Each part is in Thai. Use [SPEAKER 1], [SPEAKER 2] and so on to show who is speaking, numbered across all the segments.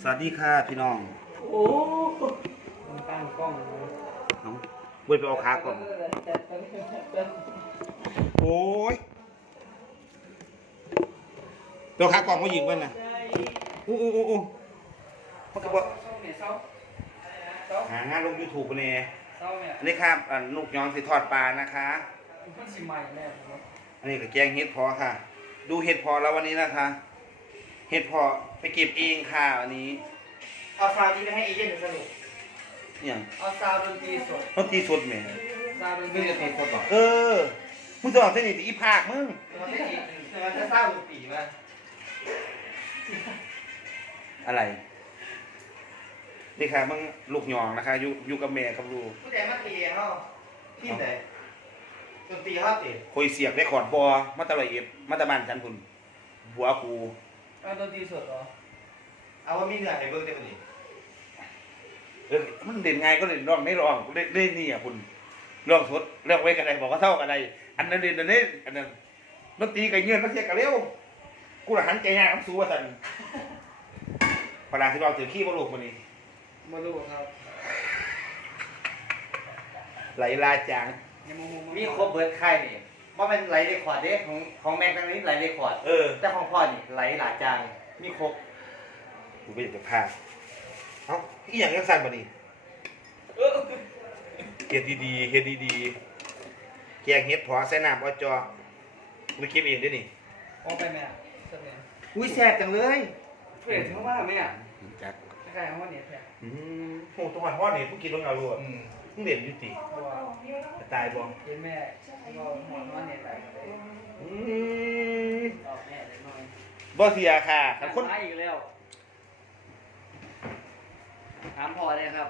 [SPEAKER 1] สวัสดีค่ะพี่น้อง
[SPEAKER 2] โอ้มันตั้งกล้องเลย
[SPEAKER 1] เอาเว้ยไปเอาขาก่อน โอ้ยไปเอาขากล่องมายิงกันนะอู้อู้อู้อู้มันก็บอก
[SPEAKER 2] เศร้าเนี่ยเศร้าเศร้า
[SPEAKER 1] หางานลงยูทูบเนี่ย
[SPEAKER 2] เศร้าเนี่ย
[SPEAKER 1] อันนี้ครับอันลูกยองสิทอดปลานะคะ
[SPEAKER 2] มันสิใหม่แน่ครับ
[SPEAKER 1] อันนี้ก็แกงเห็ดพอค่ะ ดูเห็ดพอแล้ววันนี้นะคะ เห็ดพอไปเก็บเองค่ะวันนี้
[SPEAKER 2] เอาซาวด์นี้ไปให้เอเจนต์สนุก
[SPEAKER 1] เนี่ย
[SPEAKER 2] เอาซาวด์ดนตรีสด
[SPEAKER 1] ต้องตีสดแหม
[SPEAKER 2] ซาวด์ดนตรีสดก่อน
[SPEAKER 1] เออมึงจะบอกเส้นนี่ตีอีภาคมึง
[SPEAKER 2] มันจะกินมันจะซาวด์ดนตรีมา
[SPEAKER 1] อะไรนี่ค่ะมึงลูกยองนะคะอยู่อยู่กับแม่กับลูก
[SPEAKER 2] ผู้ใดมาตีเขาที่ไหนดนตรีเขาตี
[SPEAKER 1] คอยเสียบได้ขอดบอมาตะลอยเอ็ดมาตะบานฉันคุณบัวกู
[SPEAKER 2] เอาดนตรีสดเหรอ
[SPEAKER 3] เอาว่ามีเนื้อให้เบิ่งได้บ่นี่
[SPEAKER 1] เออมันเด่นไงก็เด่นร้องไม่ร้องเล่นเล่นนี่อะคุณร้องสดเลือกไว้กันใดบอกว่าเท่ากันใดอันนั้นเด่นอันนี้อันนั้นดนตรีกับเงื่อนมันเทียกันเร็วกูละหันใจยากน้ำสูว่าสันพลาที่เราถือขี้บลูกมันนี่
[SPEAKER 2] มาดูครับ
[SPEAKER 1] ไหลลาจาง
[SPEAKER 2] ยังโมโห
[SPEAKER 3] มีครบเบิดค่ายนี่ ว่าเป็นไหลเรคคอร์ดเด้ของของแม็กซ์นี้ไหลเรคคอร์ด
[SPEAKER 1] เออ
[SPEAKER 3] แต่ของพ่อนี่ไหลหลาจางมีครบ
[SPEAKER 1] กูไม่อยากจะพลาดเอ้าอีหยังยังสั่นบ่นี่เฮ็ดดีๆเฮ็ดดีๆแกงเฮ็ดพอใส่น้ำเอาจอมึงคิดเองด้วยนี่
[SPEAKER 2] เอาไปแม่สดเนี่ย
[SPEAKER 3] อุ้ยแซ่บจังเลย
[SPEAKER 2] เปลี่ยนทั้งว่าแม่
[SPEAKER 1] จัก
[SPEAKER 2] ใครเอาว่าเนี่ยแท้
[SPEAKER 1] อืมโหตัวหอนพ่อนี่ผู้กินต้องเอาลูก
[SPEAKER 3] อืม
[SPEAKER 1] มึงเด่นอยุติ
[SPEAKER 2] บัว
[SPEAKER 1] จะตายบ่
[SPEAKER 2] เห็นแม่ก็หมอนว่าเนี่ยไหลไป
[SPEAKER 1] อืม
[SPEAKER 2] ออกแม่เลยหน่อย
[SPEAKER 1] บ่เสียค่ะคันคน
[SPEAKER 2] มาอีกแล้ว ถามพอเลยครับ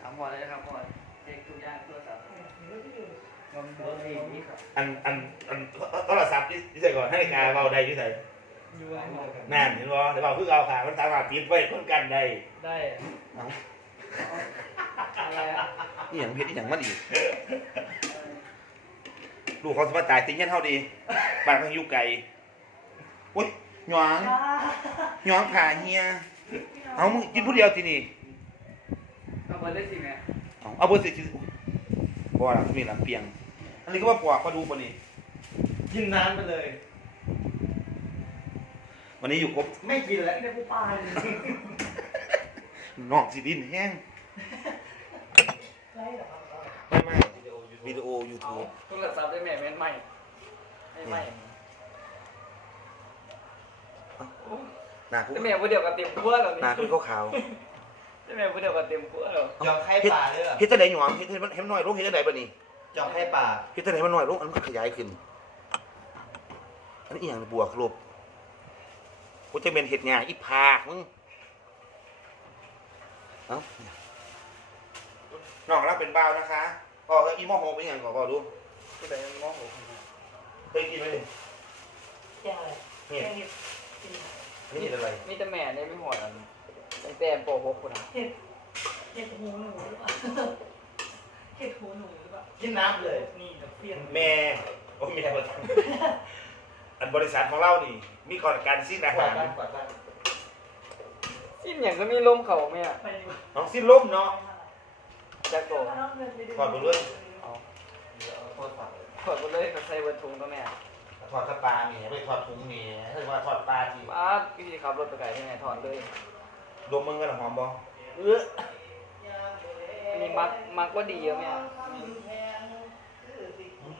[SPEAKER 2] ถามพอเลยครับพอเช็คทุกอย่างโทรศัพท์ลองดูให้นี่ครับ
[SPEAKER 1] อันอันอันโทรศัพท์ที่ที่ใส่ก่อนให้นาฬิกาเบาได้ที่ใส่
[SPEAKER 2] อยู่ให้หมด
[SPEAKER 1] นั่นเห็นบ่เดี๋ยวเบาคือเอาค่ะ มันสามารถปิดไว้คนกันได้
[SPEAKER 2] ได้
[SPEAKER 1] เอ้า
[SPEAKER 2] อะไรอะ
[SPEAKER 1] อีหยังเฮ็ดอีหยังมันอีกลูกเขาสมาตายติงเงี้ยเท่าดีบ้านเขาอยู่ไกลอุ้ยหยองหยองผ่าเฮียเอามึงกินผู้เดียวทีนี่
[SPEAKER 2] เอาไปได้สิแม่
[SPEAKER 1] เอาเอาเบอร์สิบ่ล่ะมีลำเปียง อันนี้ก็ว่าปวกมาดูปะนี่
[SPEAKER 3] กินน้ำไปเลย
[SPEAKER 1] วันนี้อยู่ครบ
[SPEAKER 3] ไม่กินแล้ว
[SPEAKER 2] ได้ผู้ปาย
[SPEAKER 1] นอกสิดินแห้ง ไม่ไม่วิดีโอยูทูบ
[SPEAKER 2] โทรศัพท์ได้แม่แม่นใหม่ไม่ใหม่
[SPEAKER 1] หน้ากู
[SPEAKER 2] ได้แม่ผู้เดียวกับเต็มขั้วแล้ว
[SPEAKER 1] หน้า
[SPEAKER 2] นี่
[SPEAKER 1] กูขาว
[SPEAKER 2] ได้แม่ผู้เดียวกับเต็มขั้วแล้ว
[SPEAKER 3] จอกไข่ป่าเด้อ
[SPEAKER 1] ๆเฮ็ดจังได๋หยองเฮ็ดให้มันให้มันน้อยลงเฮ็ดจังได๋ปะนี่
[SPEAKER 3] จอกไข่ป่า
[SPEAKER 1] เฮ็ดจังได๋ให้มันน้อยลงอันมันก็ขยายขึ้น อันนี้อีหยังบวกลบกูจะเป็นเฮ็ดหยังอีพากมึงเอ้า น้องรับเป็นบ่าวนะคะพ่อก็อีหม้อโหเป็นหยังขอพ่อดู
[SPEAKER 2] ผู้ใดมองผม
[SPEAKER 1] เคยกินไหมนี่
[SPEAKER 4] ใช่
[SPEAKER 1] นี่
[SPEAKER 4] เห็ด
[SPEAKER 1] อันนี่เห็ดอะไร
[SPEAKER 2] มีแต่แม่ได้ไม่หอดอันตั้งแต่ป .6 คนน่ะ
[SPEAKER 4] เห็ดเห็ดหูหนูหรือเปล่าเห็ดหูหนูหรือเปล่า
[SPEAKER 3] กินน้ำเลย
[SPEAKER 4] นี่เดี๋ยวเปลี่ยน
[SPEAKER 1] แม่โอ้แม่บ่ทันอันบริษัทของเรานี่ มีก่อนการสิ้นอาก
[SPEAKER 3] วา
[SPEAKER 1] หา
[SPEAKER 3] ด
[SPEAKER 1] ร
[SPEAKER 3] บ้านกวาดบ้าน
[SPEAKER 2] สิ้นอย่างก็มีลมเข่าแม่
[SPEAKER 4] ไปดีกว่า
[SPEAKER 1] น้องสิ้นล้มเนาะ
[SPEAKER 2] จากโต
[SPEAKER 1] ถอดไปเลย
[SPEAKER 2] เอา
[SPEAKER 3] เดี๋ยวเอาโทษฝากเลย
[SPEAKER 2] ถอดไปเลยก็ใส่เบิดถุงตัวแม่
[SPEAKER 1] ถอดสปาเนี่ยไปถอดถุงเนี่ยเฮ้ยว่าถอดปลาที
[SPEAKER 2] ป้าดพี่ขับรถไปไกลที่ไหนถอดเลย
[SPEAKER 1] ดมมึงกันหอมบ่
[SPEAKER 2] เออมีมักมักว่าดีเยอะแม่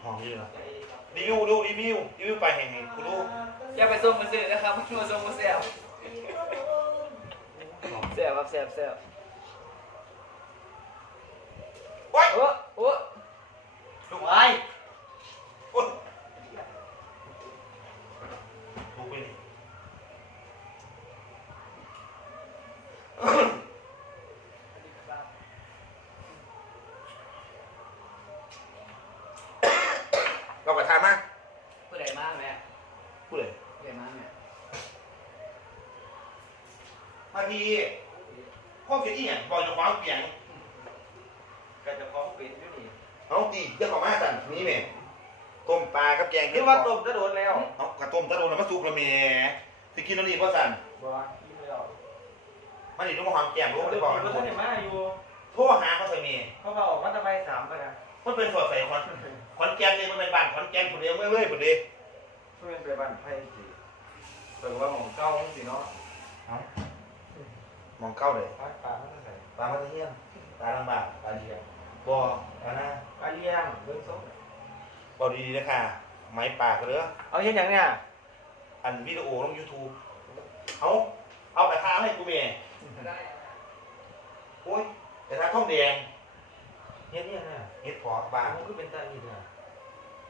[SPEAKER 1] หอมอยู่นะรีวิวดูรีวิวรีวิวไปแห่งไหนกูรู้
[SPEAKER 2] อย่าไปส่งมาซื้อนะครับมาส่งมาแซวแซวครับแซวแซว
[SPEAKER 1] โอ๊ย
[SPEAKER 2] โอ้โอ้
[SPEAKER 3] ลูกไอ้
[SPEAKER 1] โอ๊ยถูกไปนี่เราไปทานมา
[SPEAKER 2] ผู้ใดมากแม่
[SPEAKER 1] พูดเลย
[SPEAKER 2] ผู้ใดมากแม่
[SPEAKER 1] มาทีข้อเสียที่อย่างบอกจะคว้าเปียง
[SPEAKER 3] ก็จะคล้องปิดอยู่นี่
[SPEAKER 1] เอาตีเจ้าของมาสั่นนี่แม่ต้มปลากับแกง
[SPEAKER 3] คื
[SPEAKER 1] เห็ด
[SPEAKER 3] อ
[SPEAKER 1] เพ
[SPEAKER 3] ว่าาะต้มจะโดนแล้ว
[SPEAKER 1] เอากระต้มตะโดนแล้วมาสุกและแม่สิกินแล้วนี่พ่อสั่น
[SPEAKER 3] บ่กินแล้ว
[SPEAKER 1] อมแก้มรู้
[SPEAKER 3] เขา
[SPEAKER 1] ไม่ได้บอกกัน
[SPEAKER 3] ท่านเนี่ยมาอยู่
[SPEAKER 1] โทรหาเขาเคยมี
[SPEAKER 3] เขาบอกว่าจะไปสามไปนะ
[SPEAKER 1] มันเป็นสดใสขอนขอนแก่นนี่มันเป็นบ้านขอนแก่นคนเดียวเมื่อยๆคนเดียว
[SPEAKER 3] ช่วยไปบ้านไผ่สิเปิดว่าหมองเก้าสิเนาะ
[SPEAKER 1] มองเข้าเลย
[SPEAKER 3] ปลาปลาไม่ใส่
[SPEAKER 1] ปลามาเที่ยง ปลาลำบากปลาเดียวบ่ปลาหน้า
[SPEAKER 3] ปลาเลี้ยงเบิ้งส้ม
[SPEAKER 1] บ่ดีๆนะค่ะไม้ปากเรือ
[SPEAKER 3] เอาเห็นอย่างเนี้ย
[SPEAKER 1] อันวิดีโอลง YouTube เอาเอากระทะให้กูเมียโอ้ยกระทะทองแดง
[SPEAKER 3] เห็นยังไง
[SPEAKER 1] เฮ็ดพอบ้า
[SPEAKER 3] มันก็เป็นตาอีกอะ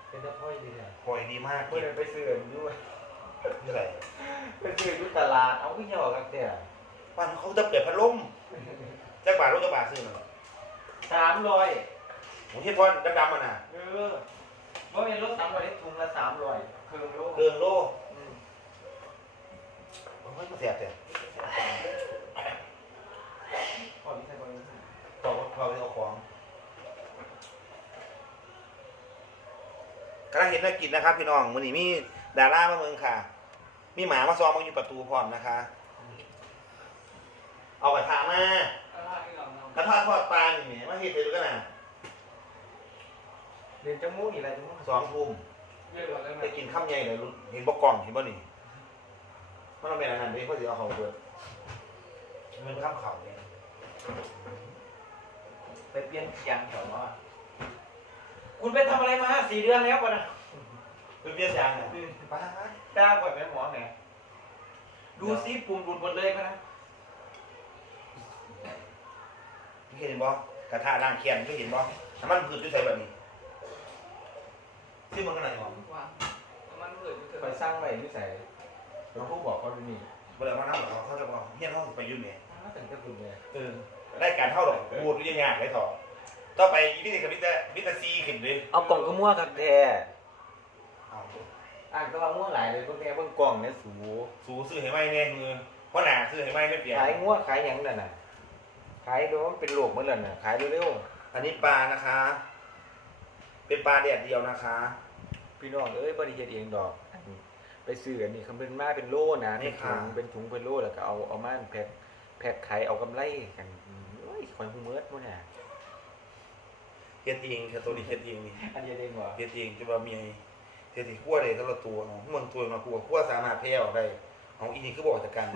[SPEAKER 3] เป็นตาพ่อยดีอะ
[SPEAKER 1] คอยดีมาก
[SPEAKER 3] เมื่อไปซื้อด้วย
[SPEAKER 1] นี่ไร
[SPEAKER 3] ไปซื้อที่ตลาดเอาขึ้นยอกันเตี้ย
[SPEAKER 1] วันเขาจะเปิดพัดลม จักบาทรถจักบาทซื้อหน่อย
[SPEAKER 3] สามร้อย
[SPEAKER 1] ผมเฮ็ดพอดำๆอะนะ
[SPEAKER 3] เออว่าเป็นรถสามร้อยถุงละสามร้อยเครื่องโล
[SPEAKER 1] เกินโล
[SPEAKER 3] อืม
[SPEAKER 1] โอ้ยมาเสียบแต่
[SPEAKER 3] พอดีใช่พอดี
[SPEAKER 1] พอพอไปเอาของกำลังเห็นนักกินนะครับ พี่น้องมื้อนี้มีดารามาเมืองค่ะ มีหมามาซ้อมมาอยู่ประตูพร้อมนะคะ เอากระทะมากระทะทอดปลานี่แหมมาเฮ็ดให้ดูกันน่ะ
[SPEAKER 3] เรียนจมูกนี่อะไรจมูก
[SPEAKER 1] สองทุ่มไปกินข้าวใหญ่เลยรุ่นเห็นบ่กล่องเห็นบ่นี่มันเอาแม่นอันนั้นเด้เขาสิเอาเขาเบิดมันข้ามเขาเนี่ย
[SPEAKER 3] ไปเปลี่ยนยางแถวว่าคุณไปทำอะไรมาสี่เดือนแล้วปะนะ
[SPEAKER 1] เป็นเวียนยางน่ะป้า
[SPEAKER 3] จ้าก่อนเป็นหมอไหนดูซิปุ่มหลุดหมดเลยปะนะ
[SPEAKER 1] พี่ เห็นบ่กระทะล้างแค้นพี่เห็นบ่น้ำมันพืชอยู่ใส่แบบนี้ที่มันขนาดหอม
[SPEAKER 3] ไปสร้างไว้ที่ใส่เราผู้บอกเขาดูนี่
[SPEAKER 1] บ่ได้มาน้ำหรอกเขาจะบอกเฮียนเฮาสิไปอยู่นี่
[SPEAKER 3] น่าถึงจะคุณเลย
[SPEAKER 1] เออรายการเท่าดอกบูดอยู่ยากเลยเถอะต่อไปอีพี่นี่กับมิตรมิตรซีขึ้นเลย
[SPEAKER 3] เอากล่องก็มั่วครับแท้
[SPEAKER 1] เอา
[SPEAKER 3] อ่านก็ว่ามั่วหลายเลยพวกแกเบิ่งกล่องเนี่ยสู
[SPEAKER 1] สูซื้อให้ไหมแน่มือเพราะหนาซื้อให้ไหมไม่เปลี่ยน
[SPEAKER 3] ขายงัวขายหยังนั่นน่ะขายโดนเป็นโรคหมดแล้วน่ะขายเร็ว
[SPEAKER 1] อันนี้ปลานะคะ เป็นปลาแดดเดียวนะคะ
[SPEAKER 3] ๆพี่น้องเอ้ยบ่ได้เฮ็ดเองดอกอันไปซื้ออันนี้เขาเป็นมาเป็นโลนะเป็นถุงเป็นถุงเป็นโลแล้วก็เอาเอามาแพ็คแพ็คขายเอากำไรกันอืมโอ้ยคอยฮู้เมิดบ่น่ะ
[SPEAKER 1] เฮ็ดเองค่ะตัวนี้เฮ็ดเองนี่
[SPEAKER 3] อันนี้เองบ่
[SPEAKER 1] เฮ็ดเองจะว่ามีเฮ็ดที่คั่วได้แต่ละตัวเอาเมืองตัวมาคั่วคั่วสามารถแพร่ออกได้เอาอีนี่คือบอกจากกัน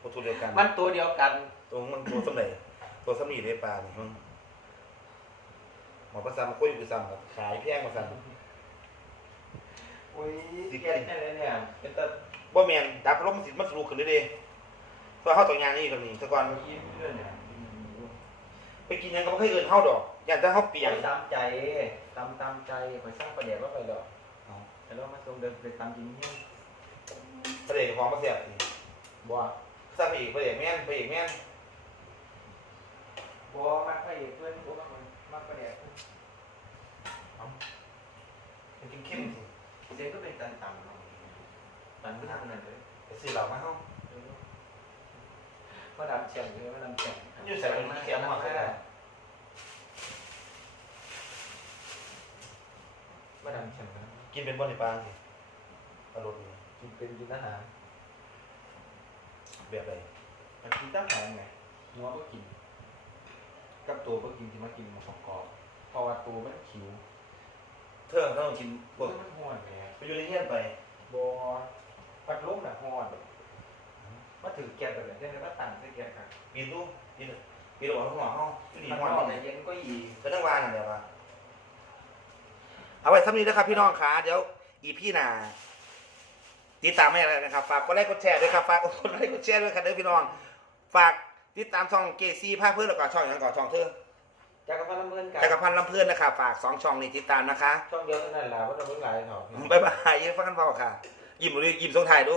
[SPEAKER 1] ตัวตัวเดียวกัน
[SPEAKER 3] มันตัวเดียวกัน
[SPEAKER 1] ตัวมันตัวสำไหน ตัวสำนีได้ปลานี่มันหมอประสามคุยอยู่ประสามครับขายแพงประสาม
[SPEAKER 3] โอ้ยเก็ดแค่นี้เนี่ยเป็นตะ
[SPEAKER 1] บ่แม่นดับลมมันสิมันสรุปขึ้นเด้ๆตัวเฮาต้องยางนี่ตรงนี้ซะก่อน
[SPEAKER 3] ยิ้มเรื่องเนี่ย
[SPEAKER 1] ไปกินหยังก็บ่เคยเอิ้นเฮาดอกย่านแต่เฮาเปียก
[SPEAKER 3] ตามใจตามตามใจคอยสร้างประเดี๋ยวว่าไปหรอก
[SPEAKER 1] เอา
[SPEAKER 3] แต่เรามาส่งเดินไปตามจริงนี่
[SPEAKER 1] ประเด็นของมาเสียบนี่
[SPEAKER 3] บ่
[SPEAKER 1] ซะไปอีกประเด็นแม่นไปอีกแม่น
[SPEAKER 3] บ่มักไปเพื่อนบ่มักมันกประเดี๋ยว
[SPEAKER 1] มันกินเข้มสิ
[SPEAKER 3] เสียงก็เป็นตันต่ำเนาะตันไม่ทำนั่นเลย
[SPEAKER 1] ไปซื้อเหล้ามาเฮา
[SPEAKER 3] มาดำแฉ่งเลยมาดำแฉ่ง
[SPEAKER 1] อยู่ใส่มันมีแก้มมาคือกัน
[SPEAKER 3] มาดำแฉ่ง
[SPEAKER 1] กินเป็นบ่ในปางสิอารมณ์
[SPEAKER 3] กินเป็นกินอาหาร
[SPEAKER 1] แบบใด
[SPEAKER 3] มันกินตั้งหางไงหัวก็กิน กับตัวก็กินที่มากินมาประกอบเพราะว่าตัวมันขิว
[SPEAKER 1] เทิงต้องกินพ
[SPEAKER 3] ตัว
[SPEAKER 1] วก
[SPEAKER 3] มันห้อนแหม
[SPEAKER 1] ไปอยู่ในเฮียนไป
[SPEAKER 3] บอปัดลมน่ะฮอนมาถือแก๊สไปเลยเดี๋ยวนี้มาตั้งใส่แก๊สครับ
[SPEAKER 1] ปีนดูปีนปีนออกข้างนอกเฮาอยู่นี่
[SPEAKER 3] มัน
[SPEAKER 1] ฮ้อน
[SPEAKER 3] ร้อน
[SPEAKER 1] นี่
[SPEAKER 3] แต่เย็นก็อี
[SPEAKER 1] ก็ต้องวางนั่นแหละว่าเอาไว้ซ้ำนี้นะครับพี่น้องขาเดี๋ยวอีพี่หน้าติดตามให้แล้วนะครับ ฝากกดไลค์กดแชร์ด้วยครับฝากกดไลค์กดแชร์ด้วยครับเด้อพี่น้อง ฝาก ติดตามช่องเกซีภาคเพื่อนแล้วก็ช่องอย่างก่อนช่องเธอ
[SPEAKER 3] จักรพันธ์ลำเพื่อนกัน
[SPEAKER 1] จักรพันธ์ลำเพื่อนนะครับฝากสองช่องนี้ติดตามนะคะ
[SPEAKER 3] ช่องเดียวเท่านั้นแหละว่าเราเพิ่งหลายเถอะ
[SPEAKER 1] บ๊ายบายยิ้มฟังกันพอค่ะ ยิ้มดูดิยิ้มทรงไทายดู